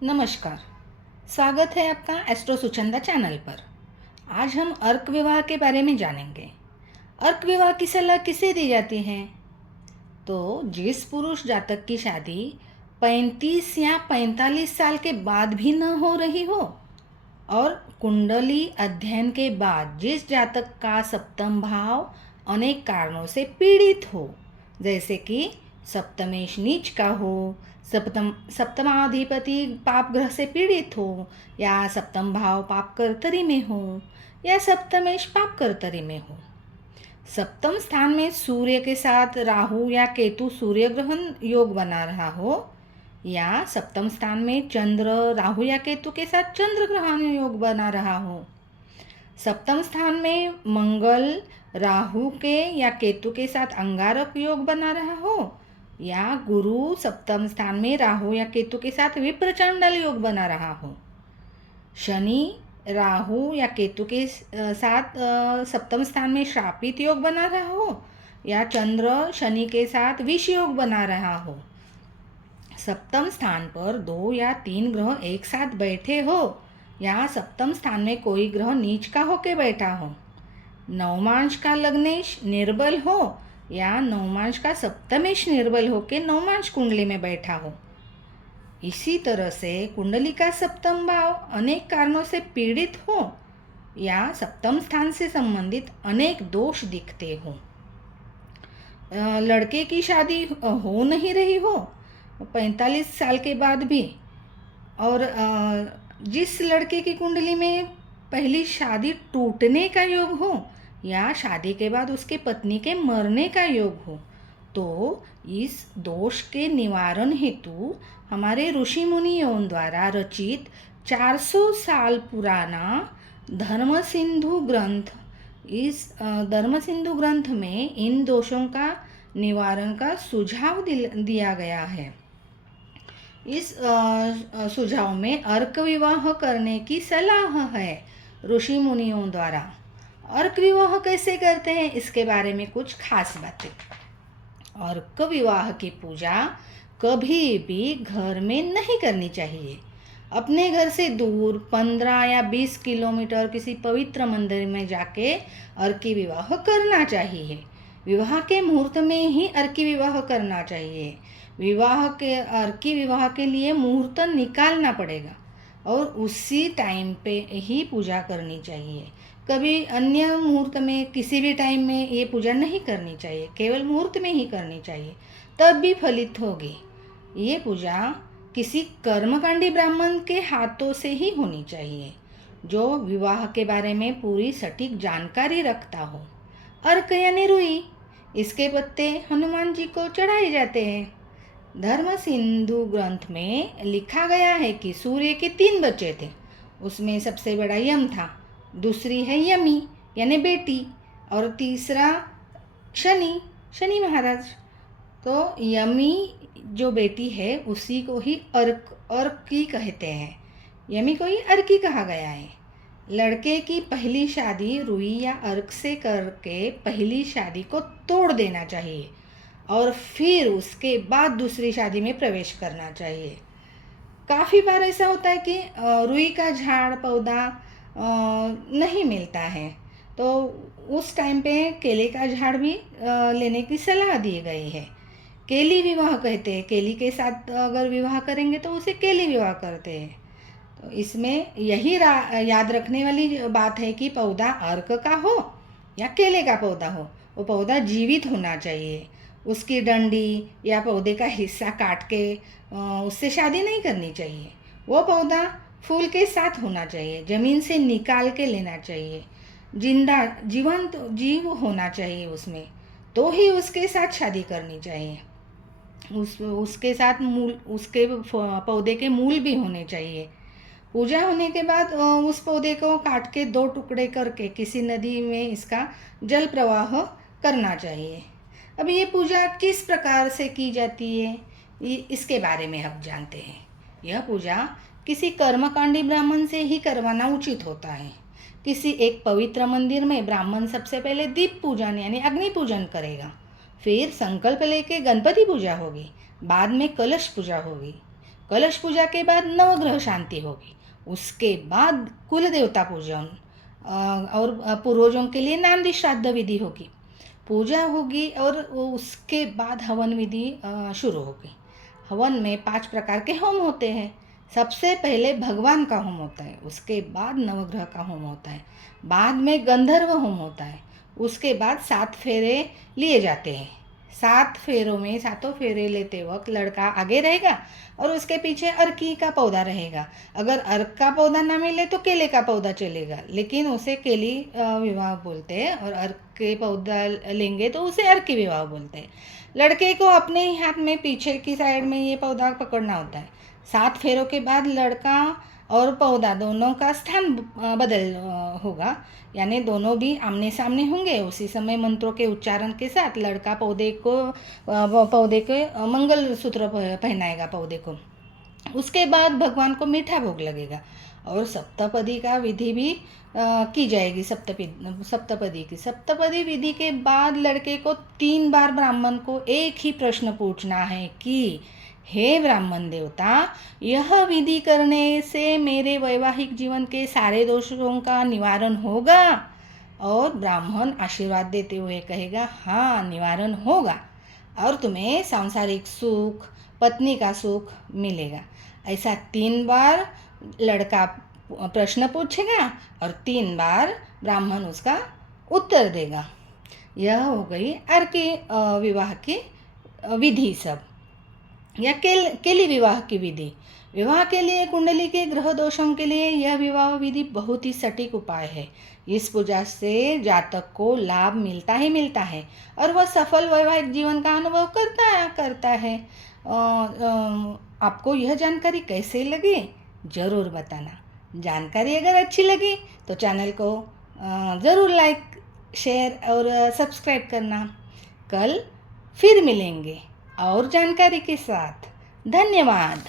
नमस्कार। स्वागत है आपका एस्ट्रो सुचंदा चैनल पर। आज हम अर्क विवाह के बारे में जानेंगे। अर्क विवाह की सलाह किसे दी जाती है? तो जिस पुरुष जातक की शादी 35 या 45 साल के बाद भी न हो रही हो और कुंडली अध्ययन के बाद जिस जातक का सप्तम भाव अनेक कारणों से पीड़ित हो, जैसे कि सप्तमेश नीच का हो, सप्तमाधिपति पाप ग्रह से पीड़ित हो, या सप्तम भाव पाप कर्तरी में हो, या सप्तमेश पाप कर्तरी में हो। सप्तम स्थान में सूर्य के साथ राहु या केतु सूर्य ग्रहण योग बना रहा हो, या सप्तम स्थान में चंद्र राहु या केतु के साथ चंद्र ग्रहण योग बना रहा हो, सप्तम स्थान में मंगल राहु के या केतु के साथ अंगारक योग बना रहा हो, या गुरु सप्तम स्थान में राहु या केतु के साथ विप्रचंडल योग बना रहा हो, शनि राहु या केतु के साथ सप्तम स्थान में श्रापित योग बना रहा हो, या चंद्र शनि के साथ विष योग बना रहा हो। सप्तम स्थान पर 2 या 3 ग्रह एक साथ बैठे हो, या सप्तम स्थान में कोई ग्रह नीच का होके बैठा हो, नवमांश का लग्नेश निर्बल हो, या नवमांश का सप्तमेश निर्बल होके नवमांश कुंडली में बैठा हो। इसी तरह से कुंडली का सप्तम भाव अनेक कारणों से पीड़ित हो, या सप्तम स्थान से संबंधित अनेक दोष दिखते हो। लड़के की शादी हो नहीं रही हो 45 साल के बाद भी, और जिस लड़के की कुंडली में पहली शादी टूटने का योग हो, या शादी के बाद उसके पत्नी के मरने का योग हो, तो इस दोष के निवारण हेतु हमारे ऋषि मुनियों द्वारा रचित 400 साल पुराना धर्म सिंधु ग्रंथ, इस धर्म सिंधु ग्रंथ में इन दोषों का निवारण का सुझाव दिया गया है। इस सुझाव में अर्क विवाह करने की सलाह है ऋषि मुनियों द्वारा। अर्क विवाह कैसे करते हैं, इसके बारे में कुछ खास बातें। अर्क विवाह की पूजा कभी भी घर में नहीं करनी चाहिए। अपने घर से दूर 15 या 20 किलोमीटर किसी पवित्र मंदिर में जाके अर्की विवाह करना चाहिए। विवाह के मुहूर्त में ही अर्की विवाह करना चाहिए। अर्की विवाह के लिए मुहूर्त निकालना पड़ेगा और उसी टाइम पे ही पूजा करनी चाहिए। कभी अन्य मुहूर्त में किसी भी टाइम में ये पूजा नहीं करनी चाहिए, केवल मुहूर्त में ही करनी चाहिए, तब भी फलित होगी। ये पूजा किसी कर्मकांडी ब्राह्मण के हाथों से ही होनी चाहिए, जो विवाह के बारे में पूरी सटीक जानकारी रखता हो। अर्क यानी रुई, इसके पत्ते हनुमान जी को चढ़ाए जाते हैं। धर्म सिंधु ग्रंथ में लिखा गया है कि सूर्य के 3 बच्चे थे, उसमें सबसे बड़ा यम था, दूसरी है यमी यानी बेटी, और तीसरा शनि महाराज। तो यमी जो बेटी है उसी को ही अर्की कहते हैं, यमी को ही अर्की कहा गया है। लड़के की पहली शादी रुई या अर्क से करके पहली शादी को तोड़ देना चाहिए और फिर उसके बाद दूसरी शादी में प्रवेश करना चाहिए। काफ़ी बार ऐसा होता है कि रुई का झाड़ पौधा नहीं मिलता है, तो उस टाइम पे केले का झाड़ भी लेने की सलाह दी गई है। केली विवाह कहते हैं, केली के साथ अगर विवाह करेंगे तो उसे केली विवाह करते हैं। तो इसमें यही याद रखने वाली बात है कि पौधा अर्क का हो या केले का पौधा हो, वो पौधा जीवित होना चाहिए। उसकी डंडी या पौधे का हिस्सा काट के उससे शादी नहीं करनी चाहिए। वो पौधा फूल के साथ होना चाहिए, ज़मीन से निकाल के लेना चाहिए, जीवंत जीव होना चाहिए उसमें, तो ही उसके साथ शादी करनी चाहिए। उसके साथ मूल, उसके पौधे के मूल भी होने चाहिए। पूजा होने के बाद उस पौधे को काट के 2 टुकड़े करके किसी नदी में इसका जल प्रवाह करना चाहिए। अब ये पूजा किस प्रकार से की जाती है, इसके बारे में हम जानते हैं। यह पूजा किसी कर्मकांडी ब्राह्मण से ही करवाना उचित होता है। किसी एक पवित्र मंदिर में ब्राह्मण सबसे पहले दीप पूजन यानी अग्नि पूजन करेगा, फिर संकल्प लेके गणपति पूजा होगी, बाद में कलश पूजा होगी। कलश पूजा के बाद नवग्रह शांति होगी। उसके बाद कुल देवता पूजन और पूर्वजों के लिए नांदी श्राद्ध विधि होगी, पूजा होगी और उसके बाद हवन विधि शुरू होगी। हवन में 5 प्रकार के होम होते हैं। सबसे पहले भगवान का होम होता है, उसके बाद नवग्रह का होम होता है, बाद में गंधर्व होम होता है, उसके बाद 7 फेरे लिए जाते हैं। 7 फेरों में 7 फेरे लेते वक्त लड़का आगे रहेगा और उसके पीछे अर्की का पौधा रहेगा। अगर अर्क का पौधा ना मिले तो केले का पौधा चलेगा, लेकिन उसे केली विवाह बोलते हैं, और अर्क के पौधा लेंगे तो उसे अर्की विवाह बोलते हैं। लड़के को अपने ही हाथ में पीछे की साइड में ये पौधा पकड़ना होता है। 7 फेरों के बाद लड़का और पौधा दोनों का स्थान बदल होगा, यानी दोनों भी आमने सामने होंगे। उसी समय मंत्रों के उच्चारण के साथ लड़का पौधे के मंगल सूत्र पहनाएगा पौधे को। उसके बाद भगवान को मीठा भोग लगेगा और सप्तपदी का विधि भी की जाएगी। सप्तपदी विधि के बाद लड़के को 3 बार ब्राह्मण को एक ही प्रश्न पूछना है कि हे ब्राह्मण देवता, यह विधि करने से मेरे वैवाहिक जीवन के सारे दोषों का निवारण होगा? और ब्राह्मण आशीर्वाद देते हुए कहेगा हाँ, निवारण होगा और तुम्हें सांसारिक सुख, पत्नी का सुख मिलेगा। ऐसा 3 बार लड़का प्रश्न पूछेगा और 3 बार ब्राह्मण उसका उत्तर देगा। यह हो गई अर्की विवाह की विधि सब, या केली विवाह की विधि। विवाह के लिए कुंडली के ग्रह दोषों के लिए यह विवाह विधि बहुत ही सटीक उपाय है। इस पूजा से जातक को लाभ मिलता है और वह सफल वैवाहिक जीवन का अनुभव करता है। आपको यह जानकारी कैसे लगी ज़रूर बताना। जानकारी अगर अच्छी लगी तो चैनल को ज़रूर लाइक, शेयर और सब्सक्राइब करना। कल फिर मिलेंगे और जानकारी के साथ। धन्यवाद।